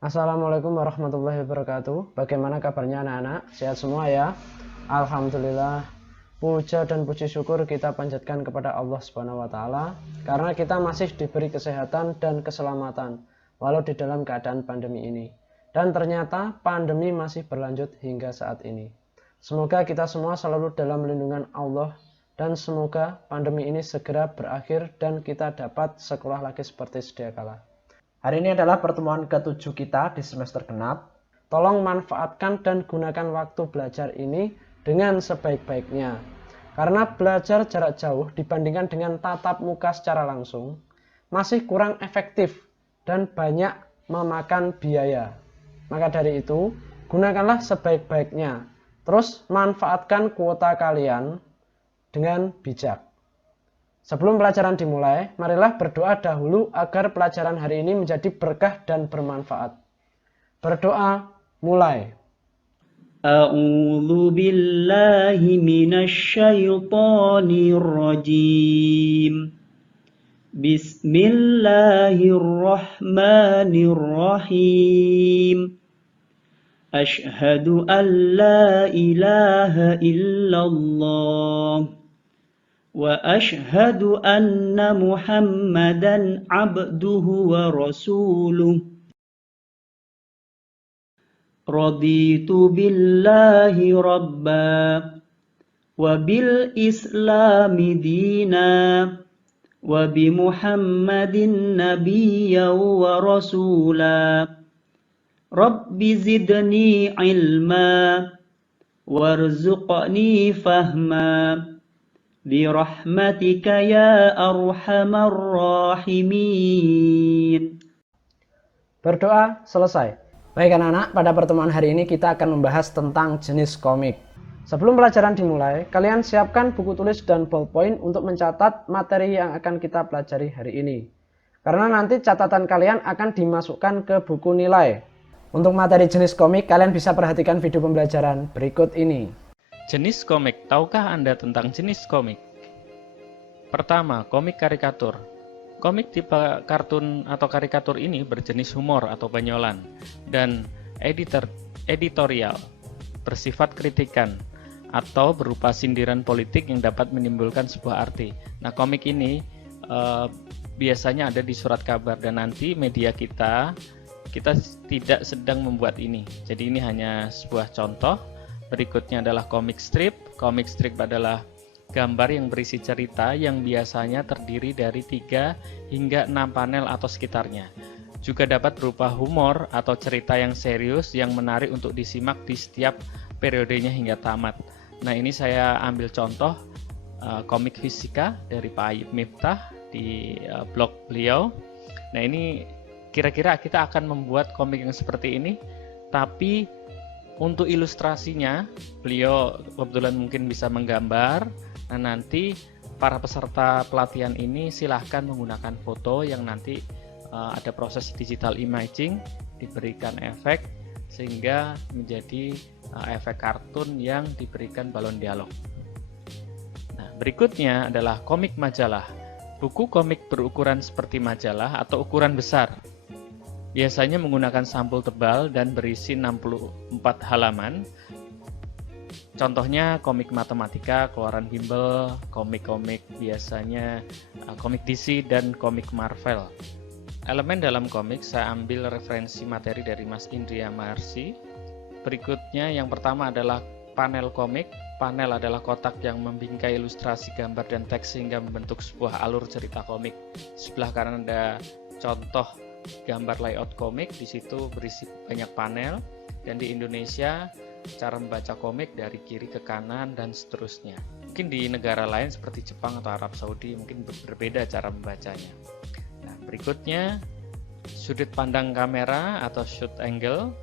Assalamualaikum warahmatullahi wabarakatuh. Bagaimana kabarnya anak-anak? Sehat semua ya? Alhamdulillah. Puja dan puji syukur kita panjatkan kepada Allah Subhanahu wa taala karena kita masih diberi kesehatan dan keselamatan walau di dalam keadaan pandemi ini. Dan ternyata pandemi masih berlanjut hingga saat ini. Semoga kita semua selalu dalam lindungan Allah dan semoga pandemi ini segera berakhir dan kita dapat sekolah lagi seperti sedia kala. Hari ini adalah pertemuan ke-7 kita di semester genap. Tolong manfaatkan dan gunakan waktu belajar ini dengan sebaik-baiknya. Karena belajar jarak jauh dibandingkan dengan tatap muka secara langsung masih kurang efektif dan banyak memakan biaya. Maka dari itu, gunakanlah sebaik-baiknya. Terus manfaatkan kuota kalian dengan bijak. Sebelum pelajaran dimulai, marilah berdoa dahulu agar pelajaran hari ini menjadi berkah dan bermanfaat. Berdoa, mulai. A'udzu billahi minasyaitonir rajim. Bismillahirrahmanirrahim. Asyhadu an la ilaha illallah. وأشهد أن محمدا عبده ورسوله رضيت بالله ربا وبالإسلام دينا وبمحمد نبيا ورسولا رب زدني علما وارزقني فهما Birahmatika ya arhamar rahimin. Berdoa selesai. Baik anak-anak, pada pertemuan hari ini kita akan membahas tentang jenis komik. Sebelum pelajaran dimulai, kalian siapkan buku tulis dan ballpoint untuk mencatat materi yang akan kita pelajari hari ini. Karena nanti catatan kalian akan dimasukkan ke buku nilai. Untuk materi jenis komik, kalian bisa perhatikan video pembelajaran berikut ini. Jenis komik, tahukah Anda tentang jenis komik? Pertama, komik karikatur. Komik tipe kartun atau karikatur ini berjenis humor atau banyolan dan editorial, bersifat kritikan atau berupa sindiran politik yang dapat menimbulkan sebuah arti. Nah, komik ini biasanya ada di surat kabar dan nanti media kita tidak sedang membuat ini. Jadi ini hanya sebuah contoh. Berikutnya adalah komik strip. Komik strip adalah gambar yang berisi cerita yang biasanya terdiri dari 3 hingga 6 panel atau sekitarnya. Juga dapat berupa humor atau cerita yang serius yang menarik untuk disimak di setiap periodenya hingga tamat. Nah, ini saya ambil contoh komik fisika dari Pak Ayub Miftah di blog beliau. Nah, ini kira-kira kita akan membuat komik yang seperti ini, tapi untuk ilustrasinya, beliau kebetulan mungkin bisa menggambar. Nah, nanti para peserta pelatihan ini silahkan menggunakan foto yang nanti ada proses digital imaging, diberikan efek, sehingga menjadi efek kartun yang diberikan balon dialog. Nah, berikutnya adalah komik majalah. Buku komik berukuran seperti majalah atau ukuran besar. Biasanya menggunakan sampul tebal dan berisi 64 halaman. Contohnya komik matematika, keluaran Bimbel, komik-komik biasanya komik DC dan komik Marvel. Elemen dalam komik saya ambil referensi materi dari Mas Indria Marsi. Berikutnya yang pertama adalah panel komik. Panel adalah kotak yang membingkai ilustrasi gambar dan teks sehingga membentuk sebuah alur cerita komik. Sebelah kanan ada contoh gambar layout komik, di situ berisi banyak panel, dan di Indonesia cara membaca komik dari kiri ke kanan dan seterusnya. Mungkin di negara lain seperti Jepang atau Arab Saudi mungkin berbeda cara membacanya. Nah, berikutnya sudut pandang kamera atau shoot angle,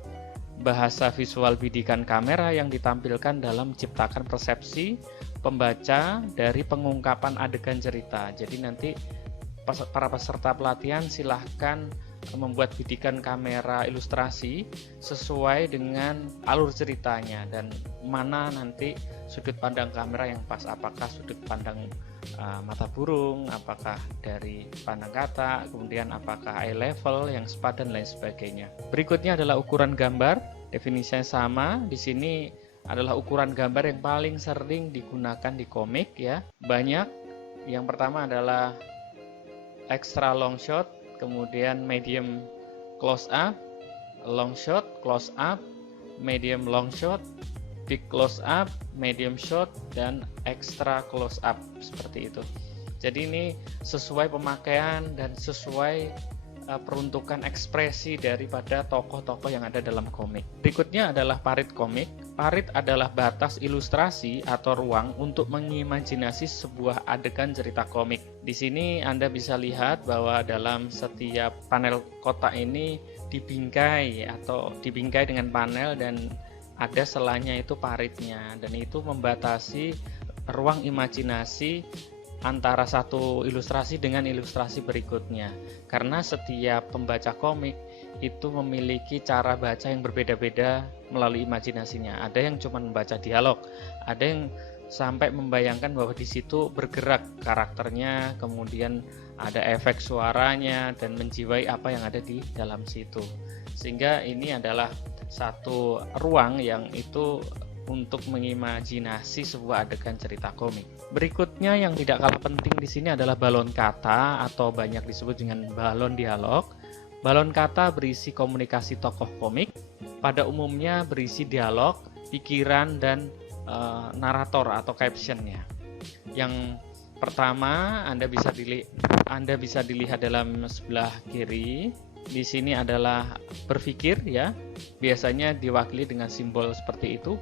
bahasa visual bidikan kamera yang ditampilkan dalam menciptakan persepsi pembaca dari pengungkapan adegan cerita. Jadi nanti para peserta pelatihan silahkan membuat bidikan kamera ilustrasi sesuai dengan alur ceritanya dan mana nanti sudut pandang kamera yang pas, apakah sudut pandang mata burung, apakah dari pandang kata, kemudian apakah eye level yang sepadan dan lain sebagainya. Berikutnya adalah ukuran gambar, definisinya sama. Di sini adalah ukuran gambar yang paling sering digunakan di komik ya. Banyak. Yang pertama adalah extra long shot, kemudian medium close up, long shot, close up, medium long shot, big close up, medium shot, dan extra close up, seperti itu. Jadi ini sesuai pemakaian dan sesuai peruntukan ekspresi daripada tokoh-tokoh yang ada dalam komik. Berikutnya adalah parit komik. Parit adalah batas ilustrasi atau ruang untuk mengimajinasi sebuah adegan cerita komik. Di sini Anda bisa lihat bahwa dalam setiap panel kotak ini dibingkai dengan panel dan ada selanya itu paritnya, dan itu membatasi ruang imajinasi antara satu ilustrasi dengan ilustrasi berikutnya, karena setiap pembaca komik itu memiliki cara baca yang berbeda-beda melalui imajinasinya. Ada yang cuma membaca dialog, ada yang sampai membayangkan bahwa di situ bergerak karakternya, kemudian ada efek suaranya dan menjiwai apa yang ada di dalam situ. Sehingga ini adalah satu ruang yang itu untuk mengimajinasi sebuah adegan cerita komik. Berikutnya yang tidak kalah penting di sini adalah balon kata atau banyak disebut dengan balon dialog. Balon kata berisi komunikasi tokoh komik, pada umumnya berisi dialog, pikiran, dan narator atau captionnya. Yang pertama Anda bisa dilihat dalam sebelah kiri. Di sini adalah berpikir ya, biasanya diwakili dengan simbol seperti itu,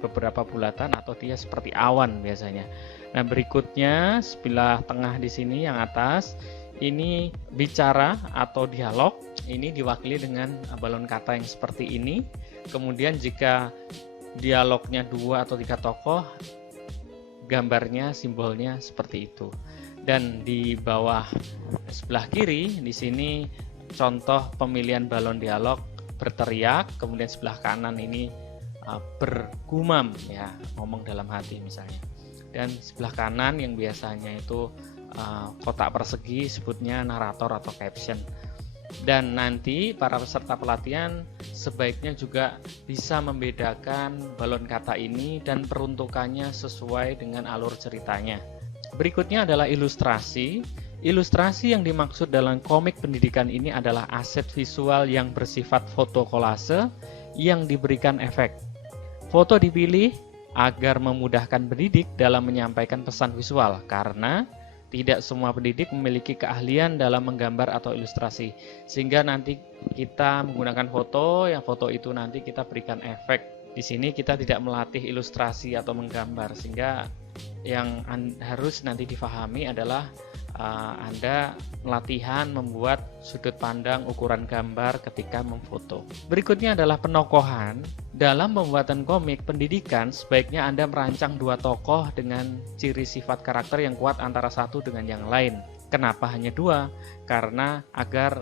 beberapa bulatan atau dia seperti awan biasanya. Nah, berikutnya sebelah tengah di sini yang atas ini bicara atau dialog, ini diwakili dengan balon kata yang seperti ini. Kemudian jika dialognya 2 atau 3 tokoh, gambarnya, simbolnya seperti itu. Dan di bawah sebelah kiri di sini contoh pemilihan balon dialog berteriak, kemudian sebelah kanan ini bergumam ya, ngomong dalam hati misalnya. Dan sebelah kanan yang biasanya itu kotak persegi sebutnya narator atau caption. Dan nanti para peserta pelatihan sebaiknya juga bisa membedakan balon kata ini dan peruntukannya sesuai dengan alur ceritanya. Berikutnya adalah ilustrasi. Ilustrasi yang dimaksud dalam komik pendidikan ini adalah aset visual yang bersifat foto kolase yang diberikan efek. Foto dipilih agar memudahkan pendidik dalam menyampaikan pesan visual, karena tidak semua pendidik memiliki keahlian dalam menggambar atau ilustrasi. Sehingga nanti kita menggunakan foto, yang foto itu nanti kita berikan efek. Di sini kita tidak melatih ilustrasi atau menggambar, sehingga yang harus nanti difahami adalah Anda latihan membuat sudut pandang ukuran gambar ketika memfoto. Berikutnya adalah penokohan. Dalam pembuatan komik pendidikan, sebaiknya Anda merancang 2 tokoh dengan ciri sifat karakter yang kuat antara satu dengan yang lain. Kenapa hanya 2? Karena agar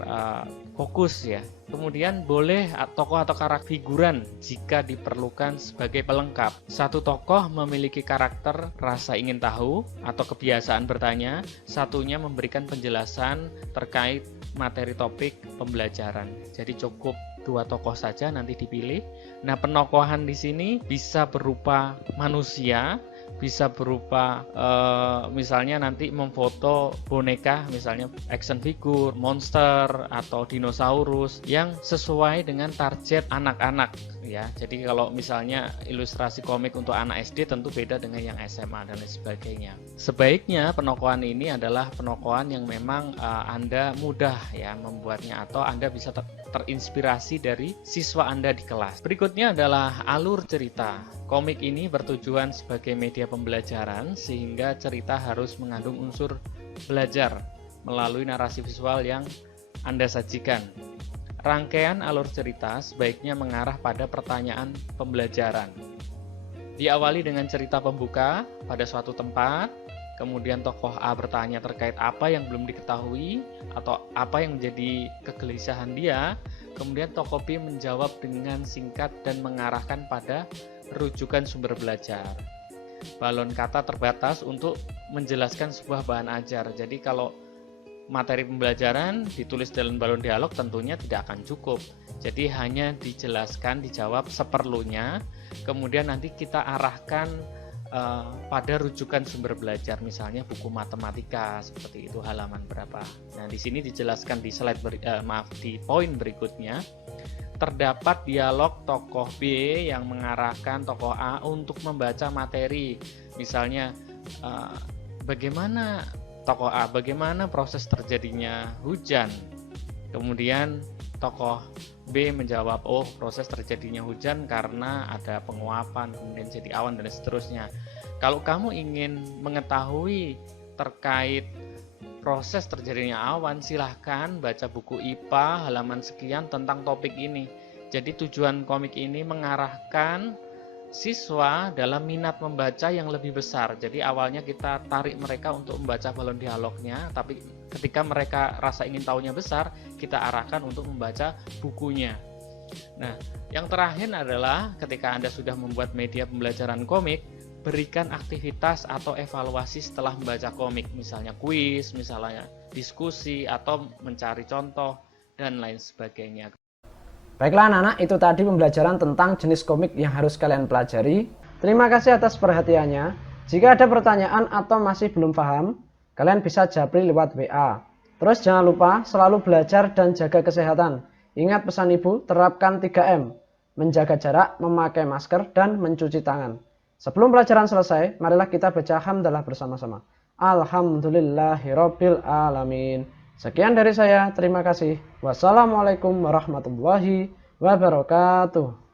fokus ya. Kemudian boleh tokoh atau karakter figuran jika diperlukan sebagai pelengkap. Satu tokoh memiliki karakter rasa ingin tahu atau kebiasaan bertanya, satunya memberikan penjelasan terkait materi topik pembelajaran. Jadi cukup 2 tokoh saja nanti dipilih. Nah, penokohan di sini bisa berupa manusia, bisa berupa misalnya nanti memfoto boneka, misalnya action figure, monster atau dinosaurus yang sesuai dengan target anak-anak ya. Jadi kalau misalnya ilustrasi komik untuk anak SD tentu beda dengan yang SMA dan lain sebagainya. Sebaiknya penokohan ini adalah penokohan yang memang Anda mudah ya membuatnya, atau Anda bisa terinspirasi dari siswa Anda di kelas. Berikutnya adalah alur cerita. Komik ini bertujuan sebagai media pembelajaran, sehingga cerita harus mengandung unsur belajar melalui narasi visual yang Anda sajikan. Rangkaian alur cerita sebaiknya mengarah pada pertanyaan pembelajaran. Diawali dengan cerita pembuka pada suatu tempat, kemudian tokoh A bertanya terkait apa yang belum diketahui atau apa yang menjadi kegelisahan dia, kemudian tokoh B menjawab dengan singkat dan mengarahkan pada rujukan sumber belajar. Balon kata terbatas untuk menjelaskan sebuah bahan ajar. Jadi kalau materi pembelajaran ditulis dalam balon dialog tentunya tidak akan cukup. Jadi hanya dijelaskan, dijawab seperlunya, kemudian nanti kita arahkan pada rujukan sumber belajar, misalnya buku matematika seperti itu halaman berapa. Nah, di sini dijelaskan di slide di poin berikutnya terdapat dialog tokoh B yang mengarahkan tokoh A untuk membaca materi. Misalnya bagaimana tokoh A, bagaimana proses terjadinya hujan. Kemudian tokoh B menjawab, oh proses terjadinya hujan karena ada penguapan, kemudian jadi awan dan seterusnya. Kalau kamu ingin mengetahui terkait proses terjadinya awan, silahkan baca buku IPA halaman sekian tentang topik ini. Jadi tujuan komik ini mengarahkan siswa dalam minat membaca yang lebih besar. Jadi awalnya kita tarik mereka untuk membaca balon dialognya, tapi ketika mereka rasa ingin tahunya besar, kita arahkan untuk membaca bukunya. Nah, yang terakhir adalah ketika Anda sudah membuat media pembelajaran komik, berikan aktivitas atau evaluasi setelah membaca komik, misalnya kuis, misalnya diskusi, atau mencari contoh, dan lain sebagainya. Baiklah anak-anak, itu tadi pembelajaran tentang jenis komik yang harus kalian pelajari. Terima kasih atas perhatiannya. Jika ada pertanyaan atau masih belum paham, kalian bisa japri lewat WA. Terus jangan lupa selalu belajar dan jaga kesehatan. Ingat pesan ibu, terapkan 3M. Menjaga jarak, memakai masker, dan mencuci tangan. Sebelum pelajaran selesai, marilah kita baca hamdalah bersama-sama. Alhamdulillahirabbil alamin. Sekian dari saya, terima kasih. Wassalamualaikum warahmatullahi wabarakatuh.